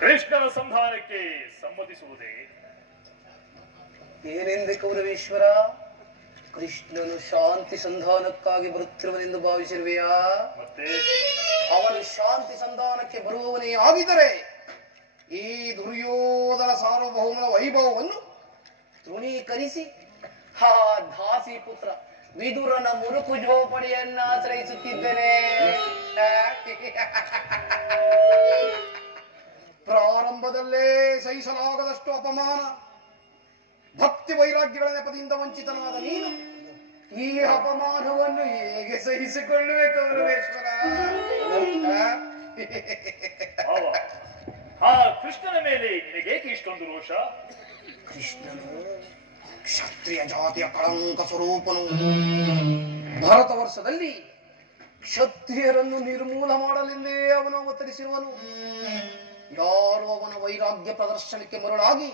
ಕೃಷ್ಣನ ಸಂಧಾನಕ್ಕೆ ಸಮ್ಮತಿಸುವುದೇ. ಏನೆಂದೆ ಕೌರವೇಶ್ವರ ಕೃಷ್ಣನು ಶಾಂತಿ ಸಂಧಾನಕ್ಕಾಗಿ ಬರುತ್ತಿರುವನೆಂದು ಭಾವಿಸಿರುವೆಯಾ? ಮತ್ತೆ? ಅವನು ಶಾಂತಿ ಸಂಧಾನಕ್ಕೆ ಬರುವವನೇ ಆಗಿದರೆ ಈ ದುರ್ಯೋಧನ ಸಾರ್ವಭೌಮನ ವೈಭವವನ್ನು ತೃಣೀಕರಿಸಿ ಹಾ ಧಾಸಿ ಪುತ್ರ ವಿದುರನ ಮುರುಕು ಜೋಪಡಿಯನ್ನ ಆಶ್ರಯಿಸುತ್ತಿದ್ದೇನೆ ಪ್ರಾರಂಭದಲ್ಲೇ ಸಹಿಸಲಾಗದಷ್ಟು ಅಪಮಾನ. ಭಕ್ತಿ ವೈರಾಗ್ಯಗಳ ನೆಪದಿಂದ ವಂಚಿತನಾದ ನೀನು ಈ ಅಪಮಾನವನ್ನು ಹೇಗೆ ಸಹಿಸಿಕೊಳ್ಳುವೆ ಗೌರವೇಶ್ವರ? ಆ ಕೃಷ್ಣನ ಮೇಲೆ ನಿನಗೇಕೆ ಇಷ್ಟೊಂದು ರೋಷ? ಕೃಷ್ಣನು ಕ್ಷತ್ರಿಯ ಜಾತಿಯ ಕಳಂಕ ಸ್ವರೂಪನು. ಭಾರತ ವರ್ಷದಲ್ಲಿ ಕ್ಷತ್ರಿಯರನ್ನು ನಿರ್ಮೂಲ ಮಾಡಲೆಂದೇ ಅವನು ಅವತರಿಸಿರುವನು. ಯಾರು ಅವನ ವೈರಾಗ್ಯ ಪ್ರದರ್ಶನಕ್ಕೆ ಮರುಳಾಗಿ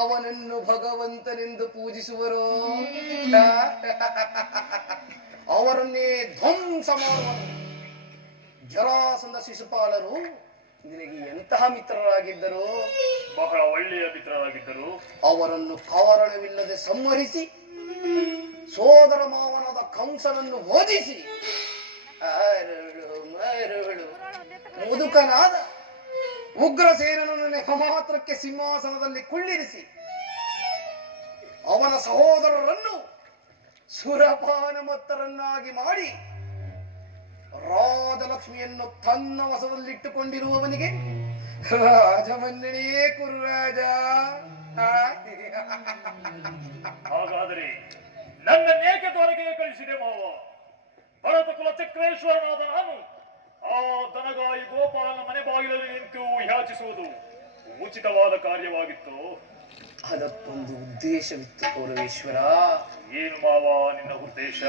ಅವನನ್ನು ಭಗವಂತನೆಂದು ಪೂಜಿಸುವರು. ಅವರನ್ನೇ ಧ್ವಂಸ ಮಾಡುವರು. ಜರಾಸಂದ ಶಿಶುಪಾಲರು ನಿನಗೆ ಎಂತಹ ಮಿತ್ರರಾಗಿದ್ದರು? ಬಹಳ ಒಳ್ಳೆಯ ಮಿತ್ರರಾಗಿದ್ದರು. ಅವರನ್ನು ಕಾರಣವಿಲ್ಲದೆ ಸಂಹರಿಸಿ ಸೋದರ ಮಾವನಾದ ಕಂಸನನ್ನು ಓದಿಸಿ ಮುದುಕನಾದ ಉಗ್ರಸೇನನನ್ನು ನೆಪ ಮಾತ್ರಕ್ಕೆ ಸಿಂಹಾಸನದಲ್ಲಿ ಕುಳ್ಳಿರಿಸಿ, ಅವನ ಸಹೋದರರನ್ನು ಸುರಪಾನ ಮತ್ತರನ್ನಾಗಿ ಮಾಡಿ, ರಾಜಲಕ್ಷ್ಮಿಯನ್ನು ತನ್ನ ವಶದಲ್ಲಿಟ್ಟುಕೊಂಡಿರುವವನಿಗೆ, ರಾಜಮನ್ನಣೆಯೇ ಕುರುರಾಜ. ಹಾಗಾದರೆ ನನ್ನ ನೇಕೆ ತೋರಿಕೆಗೆ ಕಳಿಸಿದೆ ಮಾವ. ಭರತ ಕುಲ ಚಕ್ರೇಶ್ವರನಾದ ನಾನು ಆ ದನಗಾಯಿ ಗೋಪಾಲನ ಮನೆ ಬಾಗಿಲಲ್ಲಿ ನಿಂತು ಯಾಚಿಸುವುದು ಉಚಿತವಾದ ಕಾರ್ಯವಾಗಿತ್ತು. ಅದಕ್ಕೊಂದು ಉದ್ದೇಶವಿತ್ತು ಪೌರವೇಶ್ವರ ಏನು ಮಾವ ನಿನ್ನ ಉದ್ದೇಶ?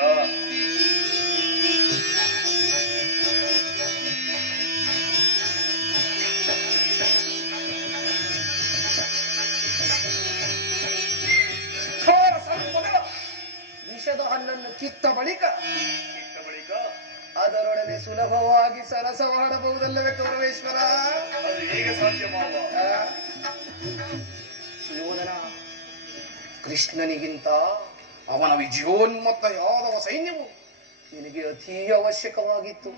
ವಿಷದ ಹಣ್ಣನ್ನು ಕಿತ್ತ ಬಳಿಕ ಅದರೊಡನೆ ಸುಲಭವಾಗಿ ಸರಸವಾಡಬಹುದಲ್ಲವೇ ಕೌರವೇಶ್ವರ ಅದು ಹೇಗೆ ಸಾಧ್ಯ ಸುಯೋಧನ ಕೃಷ್ಣನಿಗಿಂತ ಅವನ ವಿಜಯೋನ್ಮತ್ತ ಯಾದವ ಸೈನ್ಯವು ನಿನಗೆ ಅತಿ ಅವಶ್ಯಕವಾಗಿತ್ತು.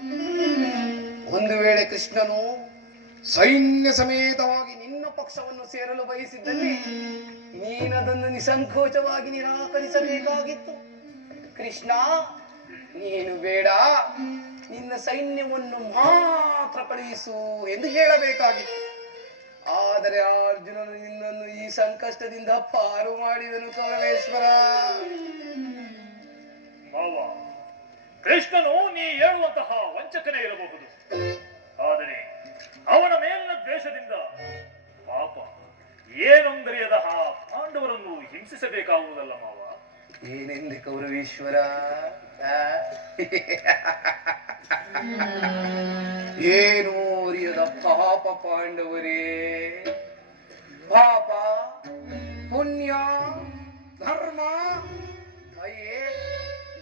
ಒಂದು ವೇಳೆ ಕೃಷ್ಣನು ಸೈನ್ಯ ಸಮೇತವಾಗಿ ನಿನ್ನ ಪಕ್ಷವನ್ನು ಸೇರಲು ಬಯಸಿದ್ದಲ್ಲಿ ನೀನದನ್ನು ನಿಸಂಕೋಚವಾಗಿ ನಿರಾಕರಿಸಬೇಕಾಗಿತ್ತು. ಕೃಷ್ಣ ನೀನು ಬೇಡ. ನಿನ್ನ ಸೈನ್ಯವನ್ನು ಮಾತ್ರ ಕಳುಹಿಸು ಎಂದು ಹೇಳಬೇಕಾಗಿತ್ತು. ಆದರೆ ಅರ್ಜುನನು ನಿನ್ನನ್ನು ಈ ಸಂಕಷ್ಟದಿಂದ ಪಾರು ಮಾಡಿದನು ಕೌರವೇಶ್ವರ ಮಾವ ಕೃಷ್ಣನು ನೀ ಹೇಳುವಂತಹ ವಂಚಕನೇ ಇರಬಹುದು. ಆದರೆ ಅವನ ಮೇಲಿನ ದ್ವೇಷದಿಂದ ಪಾಪ ಏನೊಂದರಿಯದ ಆ ಪಾಂಡವರನ್ನು ಹಿಂಸಿಸಬೇಕಾಗುವುದಲ್ಲ ಮಾವ? ಏನೆಂದೆ ಕೌರವೇಶ್ವರ? ಏನು ಅರಿಯದ ಪಾಪ ಪಾಂಡವರೇ? ಪಾಪ, ಪುಣ್ಯ, ಧರ್ಮ, ದಯೆ,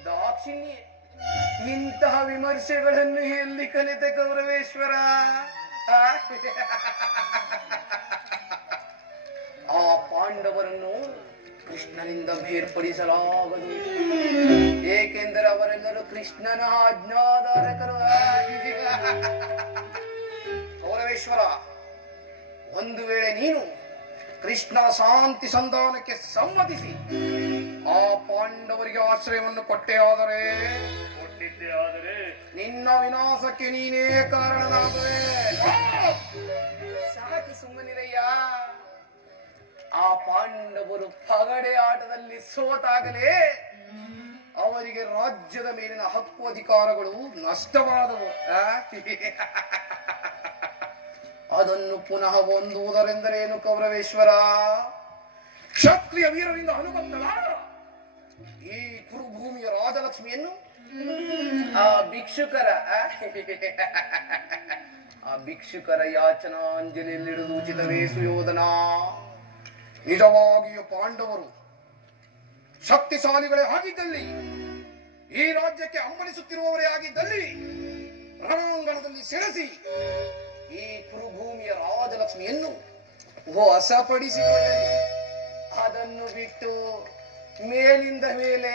ದಾಕ್ಷಿಣ್ಯ, ಇಂತಹ ವಿಮರ್ಶೆಗಳನ್ನು ಎಲ್ಲಿ ಕಲಿತೆ ಗೌರವೇಶ್ವರ? ಆ? ಪಾಂಡವರನ್ನು ಕೃಷ್ಣನಿಂದ ಬೇರ್ಪಡಿಸಲಾಗದು. ಏಕೆಂದರೆ ಅವರೆಲ್ಲರೂ ಕೃಷ್ಣನ ಆಜ್ಞಾಧಾರಕರು. ಗೌರವೇಶ್ವರ ಒಂದು ವೇಳೆ ನೀನು ಕೃಷ್ಣ ಶಾಂತಿ ಸಂಧಾನಕ್ಕೆ ಸಮ್ಮತಿಸಿ ಆ ಪಾಂಡವರಿಗೆ ಆಶ್ರಯವನ್ನು ಕೊಟ್ಟೆ ಆದರೆ ಕೊಟ್ಟಿದ್ದೆ ಆದರೆ ನಿನ್ನ ವಿನಾಶಕ್ಕೆ ನೀನೇ ಕಾರಣನಾಗುವೆ ಸಾಕು ಸುಮ್ಮನಿರಯ್ಯ. ಆ ಪಾಂಡವರು ಪಗಡೆ ಆಟದಲ್ಲಿ ಸೋತಾಗಲೇ ಅವರಿಗೆ ರಾಜ್ಯದ ಮೇಲಿನ ಹಕ್ಕು ಅಧಿಕಾರಗಳು ನಷ್ಟವಾದವು? ಅದನ್ನು ಪುನಃ ಹೊಂದುವುದರೆಂದರೇನು ಕೌರವೇಶ್ವರ ಕ್ಷತ್ರಿಯ ವೀರರಿಂದ ಅನುಬಂಧಲಾದ ಈ ಕುರುಭೂಮಿಯ ರಾಜಲಕ್ಷ್ಮಿಯನ್ನು ಆ ಭಿಕ್ಷುಕರ, ಆ? ಆ ಭಿಕ್ಷುಕರ ಯಾಚನಾಂಜಲಿಯಲ್ಲಿಡುವುದು ಉಚಿತವೇ ಸುಯೋಧನ ನಿಜವಾಗಿಯೂ ಪಾಂಡವರು ಶಕ್ತಿಶಾಲಿಗಳೇ ಆಗಿದ್ದಲ್ಲಿ, ಈ ರಾಜ್ಯಕ್ಕೆ ಅಂಬಲಿಸುತ್ತಿರುವವರೇ ಆಗಿದ್ದಲ್ಲಿ, ರಣಾಂಗಣದಲ್ಲಿ ಸೆಳೆಸಿ ಈ ಕುರುಭೂಮಿಯ ರಾಜಲಕ್ಷ್ಮಿಯನ್ನು ಹೊಸಪಡಿಸಿಕೊಳ್ಳಲಿ ಅದನ್ನು ಬಿಟ್ಟು ಮೇಲಿಂದ ಮೇಲೆ,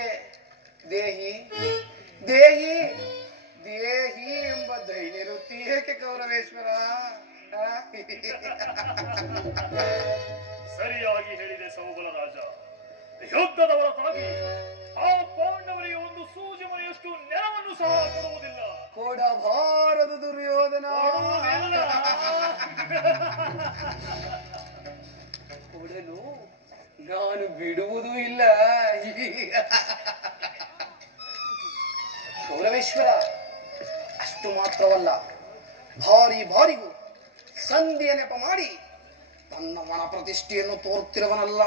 ದೇಹಿ ದೇಹಿ ದೇಹಿ ಎಂಬ ಧೈರ್ಯ ವೃತ್ತಿ ಏಕೆ ಕೌರವೇಶ್ವರ ಸರಿಯಾಗಿ ಹೇಳಿದೆ ಸೌಬಲ ರಾಜ. ಯುದ್ಧದ ಹೊರತಾಗಿ ಆ ಪಾಂಡವರಿಗೆ ಒಂದು ಸೂಜಿ ಮನೆಯಷ್ಟು ನೆರವನ್ನು ಸಹ ಕೊಡುವುದಿಲ್ಲ. ಕೊಡಬಾರದು ದುರ್ಯೋಧನ. ಕೊಡಲು ನಾನು ಬಿಡುವುದೂ ಇಲ್ಲ. ಗೌರವೇಶ್ವರ ಅಷ್ಟು ಮಾತ್ರವಲ್ಲ. ಭಾರಿ ಭಾರಿಗೂ ಸಂಧಿಯ ನೆಪ ಮಾಡಿ ತನ್ನ ಮನ ಪ್ರತಿಷ್ಠೆಯನ್ನು ತೋರುತ್ತಿರುವನಲ್ಲ.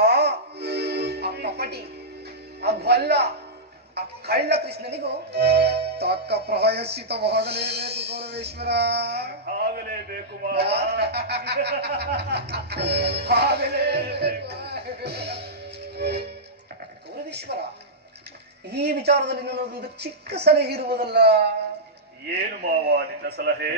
ಆ ಕಪಟಿ ಆ ಕಳ್ಳ ಕೃಷ್ಣನಿಗೂ ತಕ್ಕ ಪ್ರಾಯಶ್ಚಿತವಾಗಲೇಬೇಕು ಗೌರವೇಶ್ವರ. ಆಗಲೇಬೇಕು ಗೌರವೇಶ್ವರ ಈ ವಿಚಾರದಲ್ಲಿ ನನ್ನದೊಂದು ಚಿಕ್ಕ ಸಲಹೆ ಇರುವುದಲ್ಲ. ಏನು ಮಾವ ನಿನ್ನ ಸಲಹೆ?